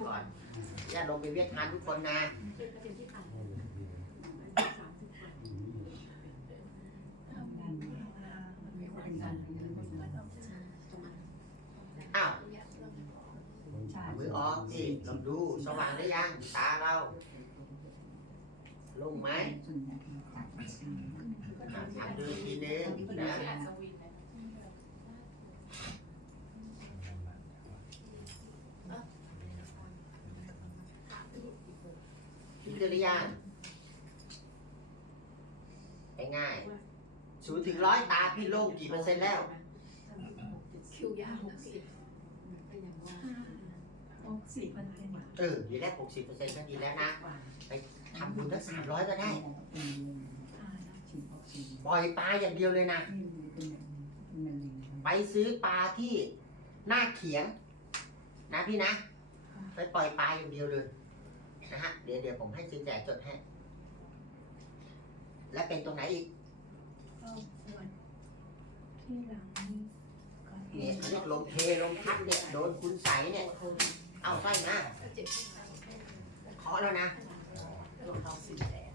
ก่อนญาติลงไปเวียดนามทุกคนนะเป็นประเด็นที่ต่างสามสิบวันอ้าวเอามือออกสิลองดูสว่างหรือยังตาเราลงไหมอะทำดูอีกทีนึงนะ คิดหรือยังง่ายๆศูนย์ถึงร้อยตาพี่โล่งกี่เปอร์เซ็นต์แล้ว คิวยาวหกสิบก็ยังว่าหกสิบเปอร์เซ็นต์เออดีแล้วหกสิบเปอร์เซ็นต์ก็ดีแล้วนะ ไปทำบุญทั้งสามร้อยก็ได้ ปล่อยปลาอย่างเดียวเลยนะ ไปซื้อปลาที่หน้าเขียง นะพี่นะ ไปปล่อยปลาอย่างเดียวเลย นะฮะเดี๋ยวเดี๋ยวผมให้ซื้อแจกจดให้ และเป็นตรงไหนอีกก็ส่วนที่หลังนี่ก็เห็เนี่ยนเขาเรียกลมเทลมพัดเนี่ยโดนคุณใสเนี่ย เอาไส้มาเจ็บเคาะแล้วนะรวมเราสี่แสน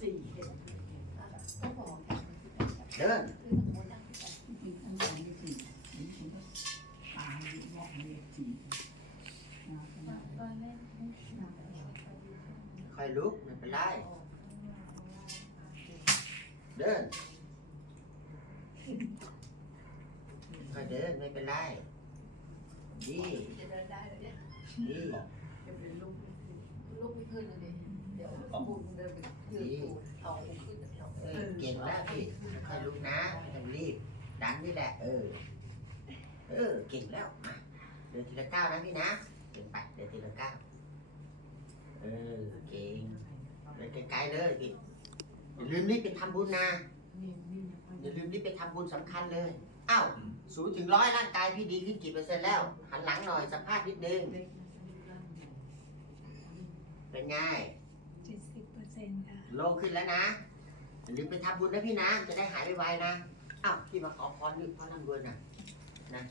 สี่เห็นก็บอกเดินตอนแรก ค่อยลุกไม่เป็นไรเดินค่อยเดินไม่เป็นไรดีจะเดินได้เลยเนี่ยดีจะเป็นลูกลูกไม่ขึ้นเลยเดี๋ยวบุญเดินไปยืนตูดเอาขึ้นเอาเออเก่งแล้วพี่ค่อยลุกนะไม่ต้องรีบดันนี่แหละเออเออเก่งแล้วมาเดินทีละก้าวนะพี่นะเดินไปเดินทีละก้าว เออเก่งเดินไกลๆเลยพี่อย่าลืมรีบไปทำบุญนะอย่าลืมรีบไปทำบุญสำคัญเลยอ้าวศูนย์ถึงร้อยร่างกายพี่ดีขึ้นกี่เปอร์เซ็นต์แล้ว หันหลังหน่อยสัมภาษณ์นิดนึงเป็นไงเจ็ดสิบเปอร์เซ็นต์ค่ะโล่งขึ้นแล้วนะอย่าลืมไปทำบุญนะพี่นะ จะได้หายไวๆนะอ้าวพี่มาขอพรนี่พ่อนั่งด้วยนะนะ